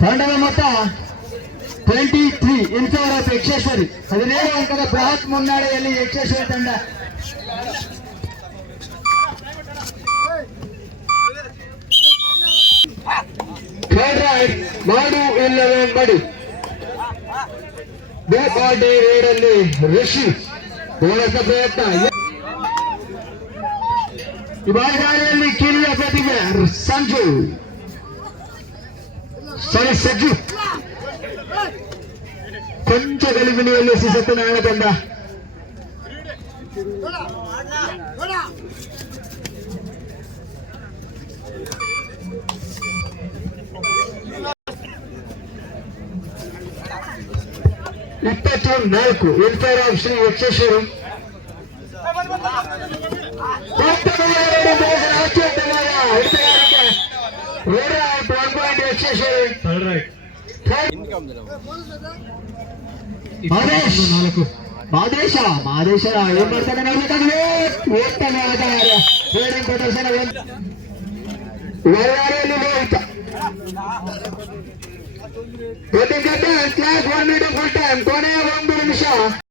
ತಂಡದ ಮೊತ್ತ twenty three of ಯಕ್ಷೇಶ್ವರಿ. ಹದಿನೇಳು ಅಂಕದ ಬೃಹತ್ ಮುನ್ನಡೆಯಲ್ಲಿ ಯಕ್ಷೇಶ್ವರಿ ತಂಡ. ಮಾಡು ಇಲ್ಲವೇ ಮಡಿ. ಬೇಪಾಡಿ ರೋಡಲ್ಲಿ ಋಷಿ ಹೋರಾಟ ಪ್ರಯತ್ನ. ಈ ಬಾರಿಗಾರಿಯಲ್ಲಿ ಕಿರಿಯ ಪ್ರತಿಭೆ ಸಂಜು ಸಾರಿ ಸಜ್ಜು ಕೊಂಚ ಗಲಿಬಿಲಿಯಲ್ಲಿ ಸತ್ಯನಾರಾಯಣ ತಂಡ ಇಪ್ಪತ್ತು ನಾಲ್ಕು ಇನ್ಫೈರ್ ಆಫ್ ಶ್ರೀ ಯಕ್ಷೇಶ್ವರಿ ఫోర్ పాయింట్ వచ్చేసి ఆదేశ్ ఆదేశ ఆదేశ ఏం పడతాడని వెళ్తాను క్లాస్ వన్ మీటర్ కొట్టాం కొనే